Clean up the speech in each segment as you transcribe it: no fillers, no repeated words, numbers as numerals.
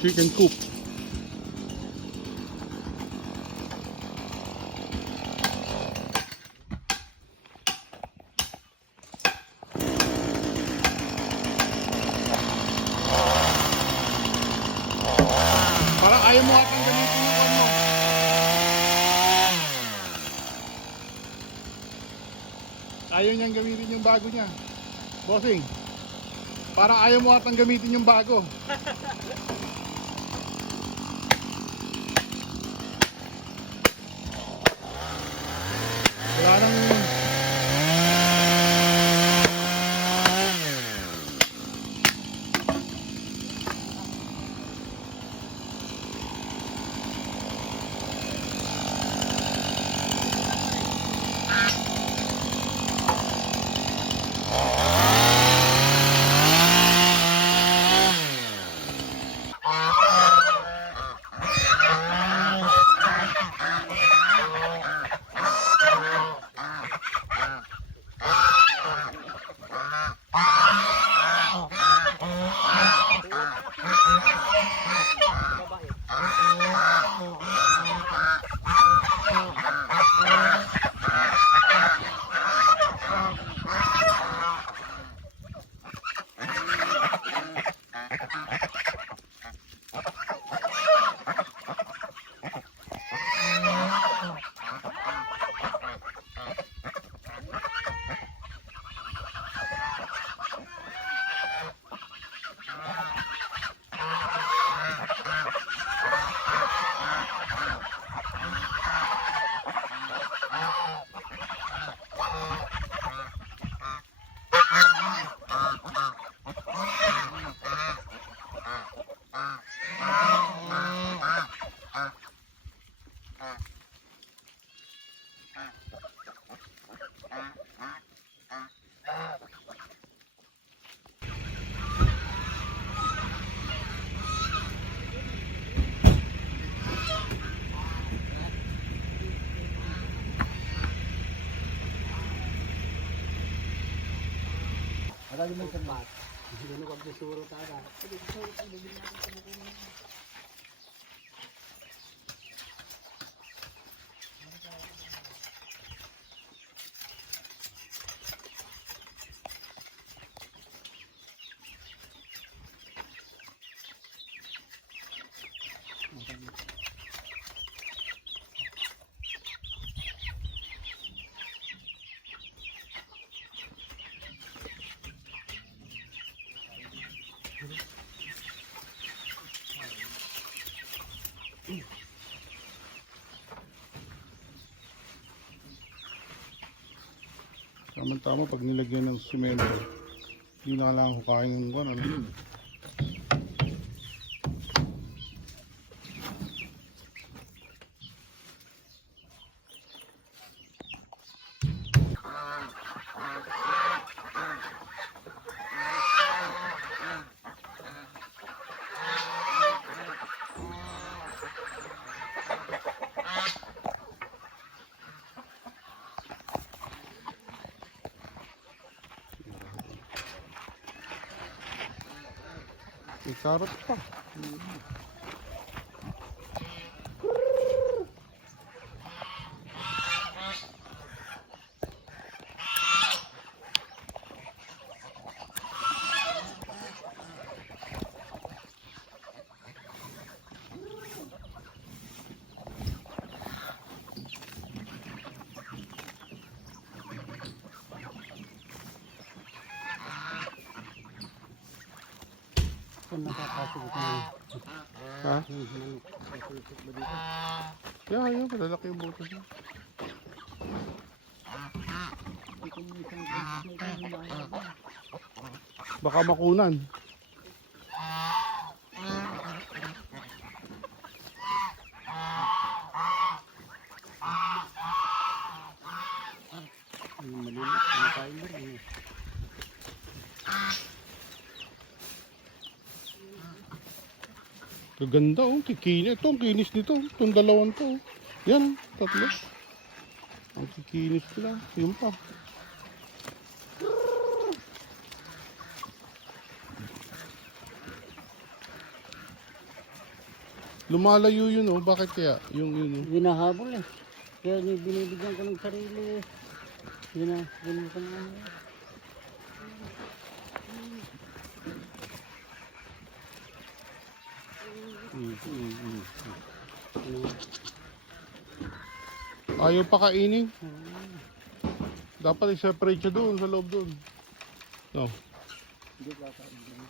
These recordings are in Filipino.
chicken coop. Parang ayaw mo atang gamitin yung ano. Ayaw niyang gamitin yung bago niya. Bossing, parang ayaw mo atang gamitin yung bago. Wala nang... Lagi mo sa mat. Hindi ko pagdusuro taga. Tama-tama pag nilagyan ng simento, hindi na kailangan hukain ng ano. May karot pa. Kung nakapasok ko na. Ha? Yun, malalaki yung buto niya. Baka makunan. Malilit, ang timer. Gaganda oh, kikinis. Ito, ang kinis nito. Itong dalawan to. Yan, tatlo. Ang kikinis nila. Yun pa. Lumalayo yun oh. Bakit kaya? Yung yun oh. Hinahabol eh. Kaya binibigyan ko ng sarili eh. Ganun ko na. Ayaw pa kainin. Dapat i-separate siya doon sa loob doon. No. Hindi ba kainin?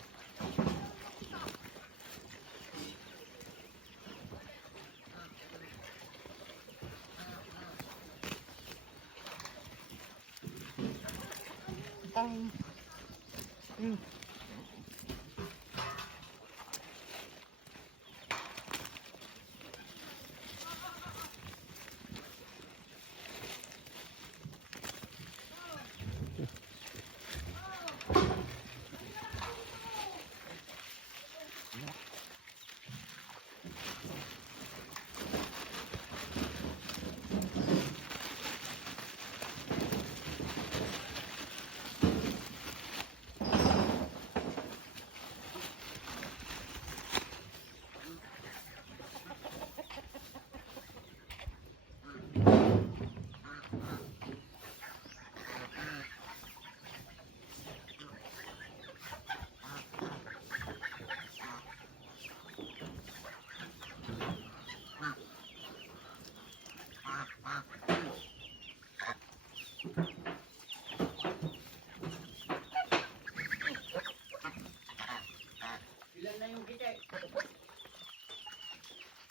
Ilan na yung kita?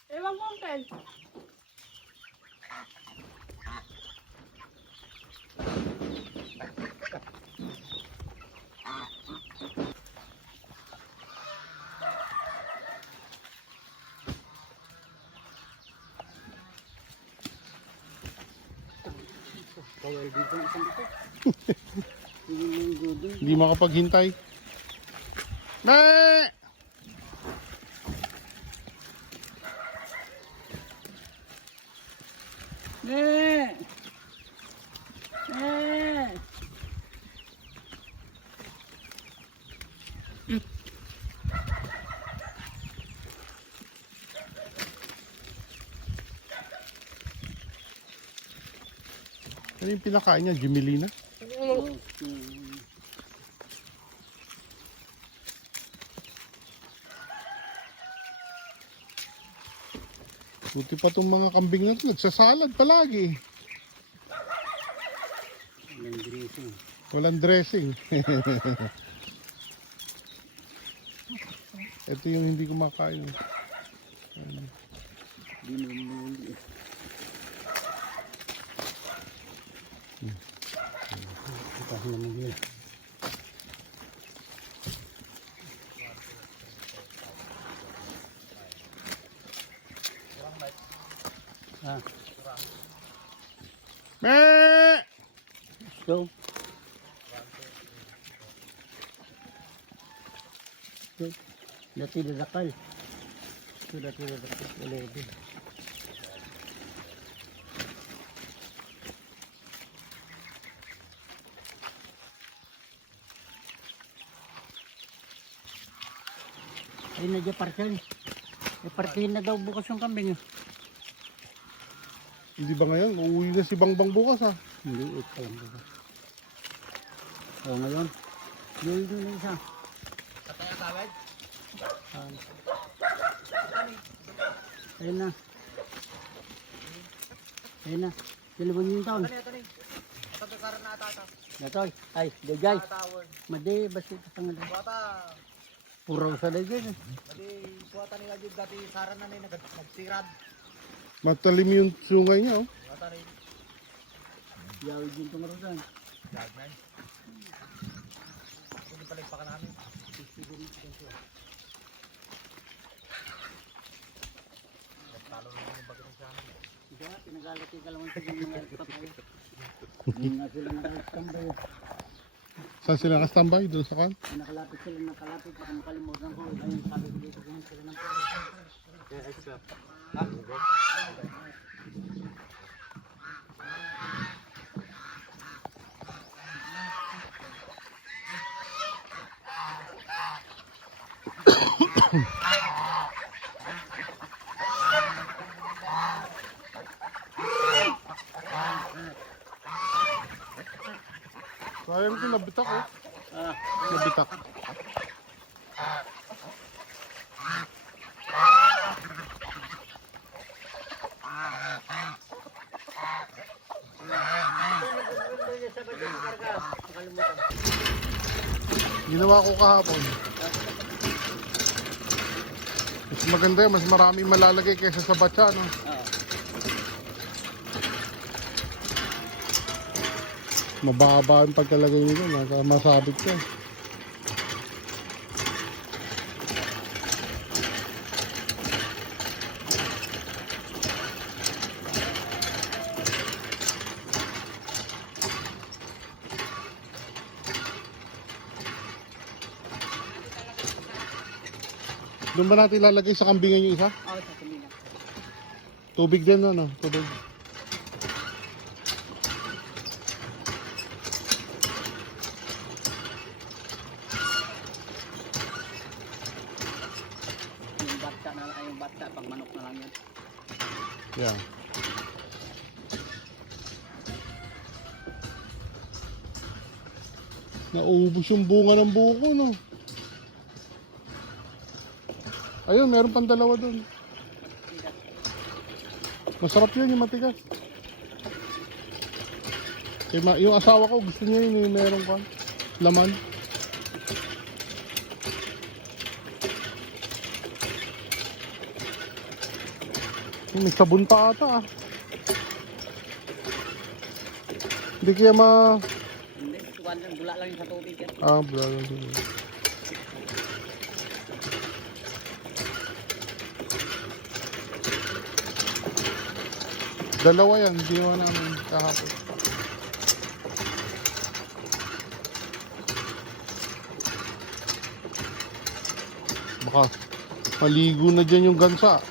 Ewan ko, Uncle. Kawal dito isang dito. Yung gudong. Hindi makapaghintay. Me! Eh! Eh! Ano yung pinakain niya? Jimelina? Buti pa itong mga kambing na ito. Nagsasalad palagi. Walang dressing. Walang dressing. Ito yung hindi kumakain. Binumuli. Ito naman yun. Ah, Me! so. Dati dadakal. So dati dadakal. Wala din. Ay, nadya parkan. Eh, parkin na daw bukas yung kambing. Hindi ba ngayon? Uuwi na si Bangbang bukas ha. Hindi, ito lang bukas. O, ngayon. Yun na isa. Kataya tawad? Ayun na. Ayun na. Silibon yung taon. Ito ni. Pagkakaroon na atata. Natoy. Ay, dajay. Tawad. Madi, basta ito sa nga. Buwata. Puraw sa dajay. Madi, buwata nila dito dati saran na nila nagsirad. Matalim yung sungay niya oh. Buwata rin. Yawid yung tungarodan. Dagman. Hindi pala yung pakalamin. Talo na yung bagay sa amin. Diba, pinagalit yung kalawang sa mga papaya. Hindi nga sila nakastambay. Saan sila nakastambay? Doon sa kan? Nakalapit sila, nakalapit. Baka makalimutan ko. Ayun, sabi ko dito kung sila ng pera. nabitak oh. Ah, Nabitak. Ginawa ko kahapon. Mas maganda yun, mas marami malalagay kaysa sa batsa, no? ah. Mababa ang pagkalagay nito, masabit ka. Doon ba natin ilalagay sa kambingan yung isa? Oh, sa kumina. Tubig din, ano? Tubig. Yung bata na lang, yung bata, pag manok na lang yan. Yeah. Naubos yung bunga ng buko, no? Ayun, meron pang dalawa doon. Masarap yun, yung matigas. Yung asawa ko, gusto niya yun, yung meron pa. Laman. May sabon pa ata ah. Hindi kaya Hindi, tuwan lang, bula lang yung sa tubig yan. Ah, bro. Dalawa yan, ginawa namin kahapon. Baka maligo na dyan yung gansa.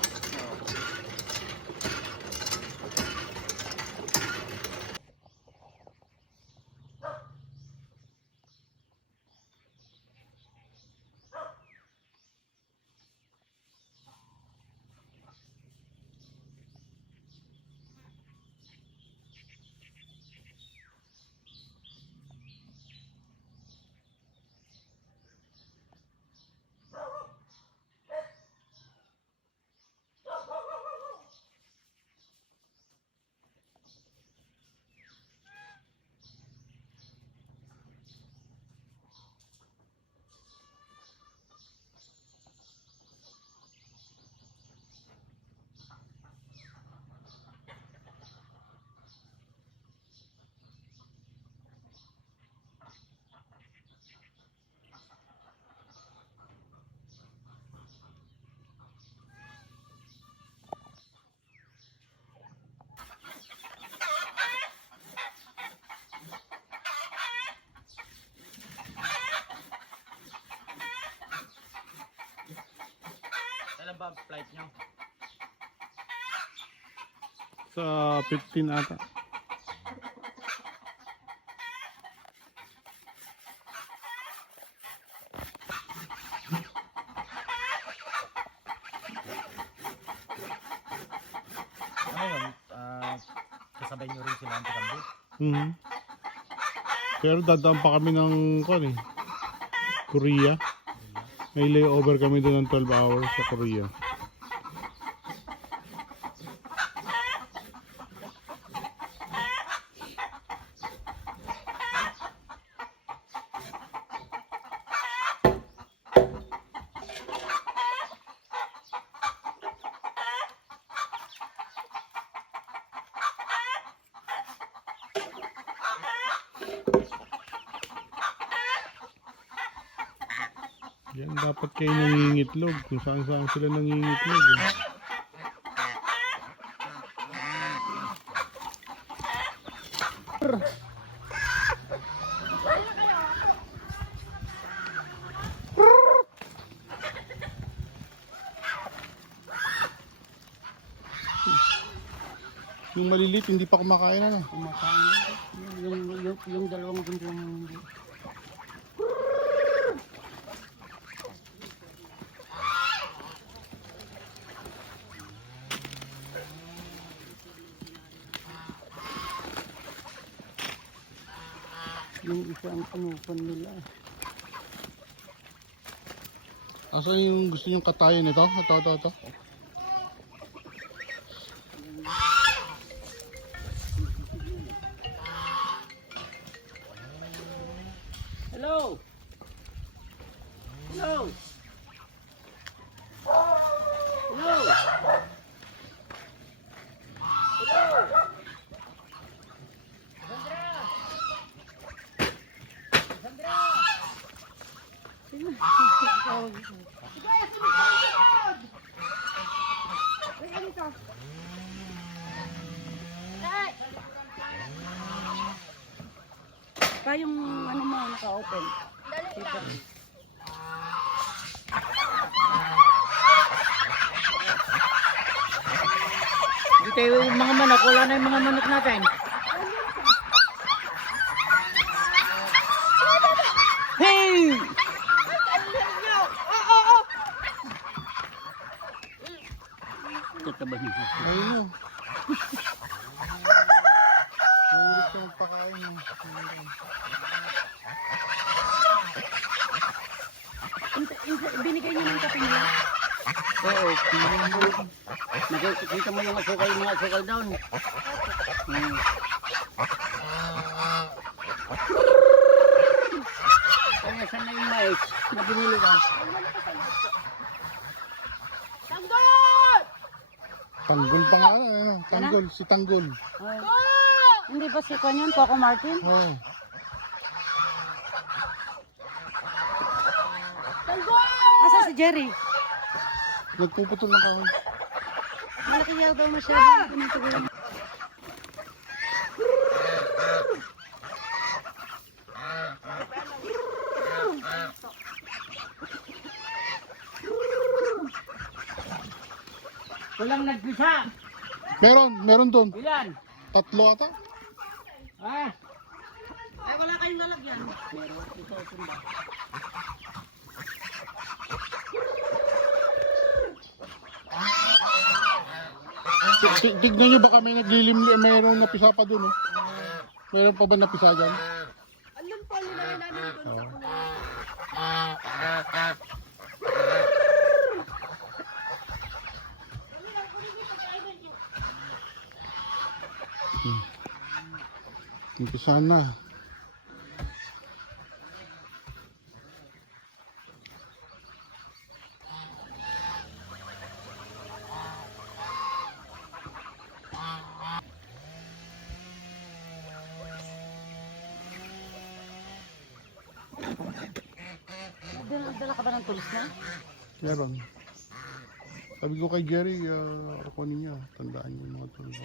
Kailan ba flight nyo? Sa 15 ata. Ano yun? Kasabay nyo rin sila ang pagkambit? Mhm. Pero dadaan pa kami ng Korea. May layover kami doon ng 12 hours sa Korea. Yan dapat kayo nangingitlog kung saan saan sila nangingitlog eh. Yung malilit hindi pa kumakain na. Kumakain. Yung dalawang gundong. Yung isa ang pinupan nila. Asan yung gusto niyong katayin ito? Ito. Hello! Hello! Hello! Pa yung ano mo, naka-open. Hindi tayo yung mga manok. Wala na yung mga manok natin. Hey! Teka ba niyo? Ayun. Ulit na magpakain mo. Binigay niyo ng kape nila? Oo. Nakikita mo yung asukal, mga asukal down. Kaya saan na yung mais na binili ka? Tanggol pa nga. Tanggol. Si Tanggol. Hindi ba si Kanyon, Coco Martin? Oh. Asa si Jerry? Nagpuputol ng kahoy. Malaki yaw daw masyado. Walang nagpisa. Meron doon. Ilan? 3 ata. Ha? Ay, wala kayong lalagyan. Meron. Ito, tumba. Tignan nyo baka may naglilimli. Mayroong napisa pa doon. Oh. Meron pa ba napisa dyan? Alam po, nilagay namin doon sa kulo. Umpisa na. Dala ka ba ng tulis na? Meron. Sabi ko kay Jerry, kunin niya. Tandaan niyo yung mga tulog.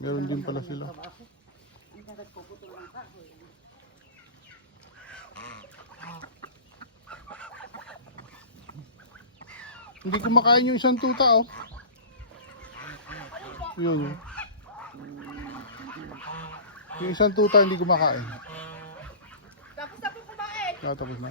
Meron din pala sila. Hindi kumakain yung isang tuta, oh. Yun, yun. Yung isang tuta hindi kumakain. Tapos na po kumain. Tapos na.